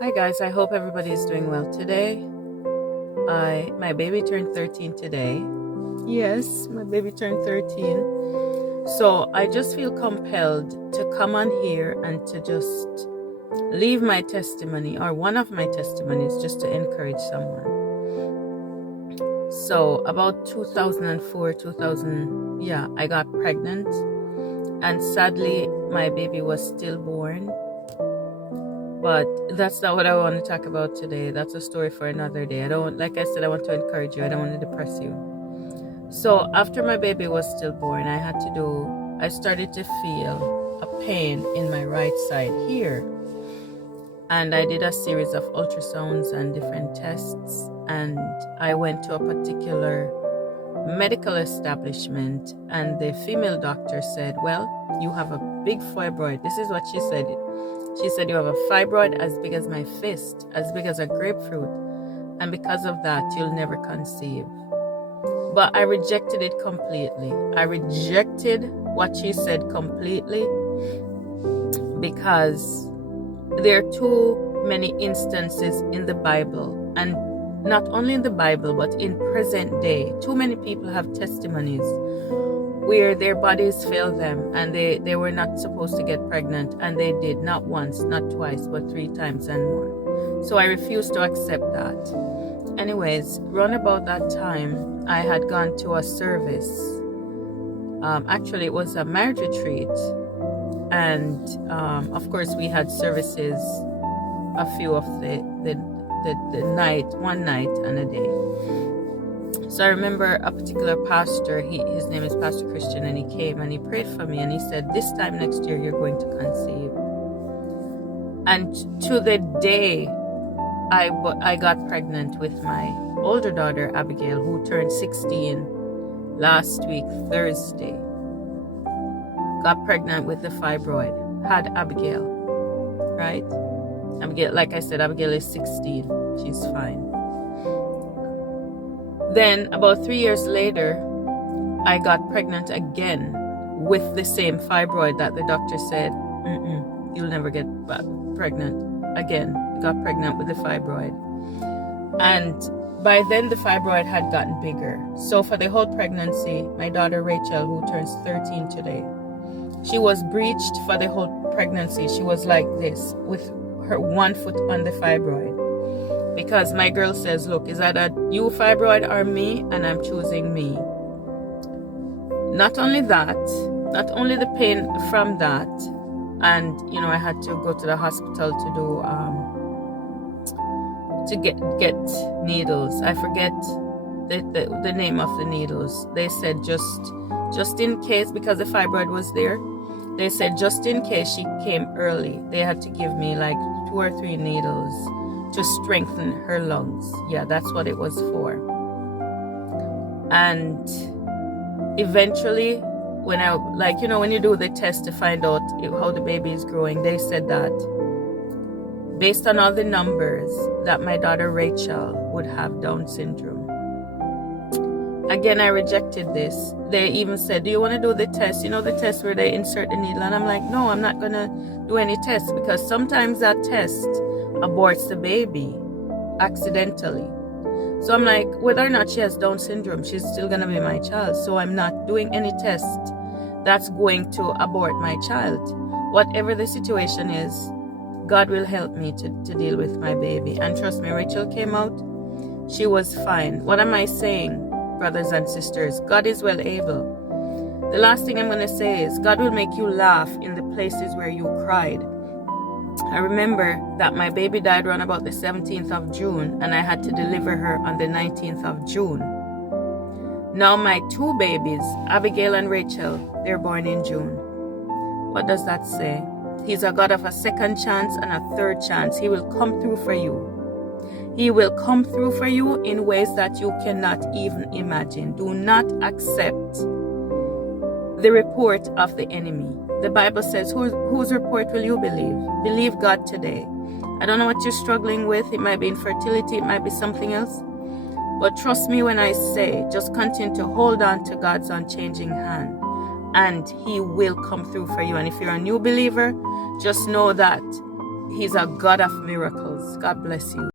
Hi guys, I hope everybody is doing well today. My baby turned 13 today. Yes, my baby turned 13. So I just feel compelled to come on here and to just leave my testimony or one of my testimonies just to encourage someone. So about 2004, 2000, I got pregnant and sadly my baby was stillborn. But that's not what I want to talk about today. That's a story for another day. Like I said, I want to encourage you. I don't want to depress you. So after my baby was stillborn, I started to feel a pain in my right side here. And I did a series of ultrasounds and different tests. And I went to a particular medical establishment and the female doctor said, well, you have a big fibroid. This is what she said. She said, you have a fibroid as big as my fist, as big as a grapefruit. And because of that, you'll never conceive. But I rejected it completely. I rejected what she said completely because there are too many instances in the Bible, and not only in the Bible, but in present day. Too many people have testimonies where their bodies failed them and they were not supposed to get pregnant, and they did, not once, not twice, but 3 times and more. So I refused to accept that. Anyways, round about that time, I had gone to a service. Actually, it was a marriage retreat. And of course, we had services a few of the night, one night and a day. So I remember a particular pastor, his name is Pastor Christian, and he came and he prayed for me and he said, this time next year you're going to conceive. And to the day I got pregnant with my older daughter, Abigail, who turned 16 last week, Thursday. Got pregnant with the fibroid, had Abigail, right? Abigail, like I said, Abigail is 16. She's fine. Then about 3 years later, I got pregnant again with the same fibroid that the doctor said, you'll never get pregnant again. I got pregnant with the fibroid. And by then the fibroid had gotten bigger. So for the whole pregnancy, my daughter Rachel, who turns 13 today, she was breached for the whole pregnancy. She was like this with her 1 foot on the fibroid. Because my girl says, look, is either you fibroid or me, and I'm choosing me. Not only that, not only the pain from that, and I had to go to the hospital to do to get needles. I forget the name of the needles. They said just in case, because the fibroid was there, they said just in case she came early, they had to give me like 2 or 3 needles to strengthen her lungs. Yeah, that's what it was for. And eventually, when when you do the test to find out how the baby is growing, they said that based on all the numbers, that my daughter Rachel would have Down syndrome. Again, I rejected this. They even said, do you want to do the test? The test where they insert the needle? And I'm like, no, I'm not going to do any tests, because sometimes that test aborts the baby accidentally. So I'm like, whether or not she has Down syndrome, she's still going to be my child. So I'm not doing any test that's going to abort my child. Whatever the situation is, God will help me to deal with my baby. And trust me, Rachel came out. She was fine. What am I saying, brothers and sisters? God is well able. The last thing I'm going to say is God will make you laugh in the places where you cried. I remember that my baby died around about the 17th of June, and I had to deliver her on the 19th of June. Now my 2 babies, Abigail and Rachel, they're born in June. What does that say? He's a God of a second chance and a third chance. He will come through for you. He will come through for you in ways that you cannot even imagine. Do not accept the report of the enemy. The Bible says, whose report will you believe? Believe God today. I don't know what you're struggling with. It might be infertility. It might be something else. But trust me when I say, just continue to hold on to God's unchanging hand, and He will come through for you. And if you're a new believer, just know that He's a God of miracles. God bless you.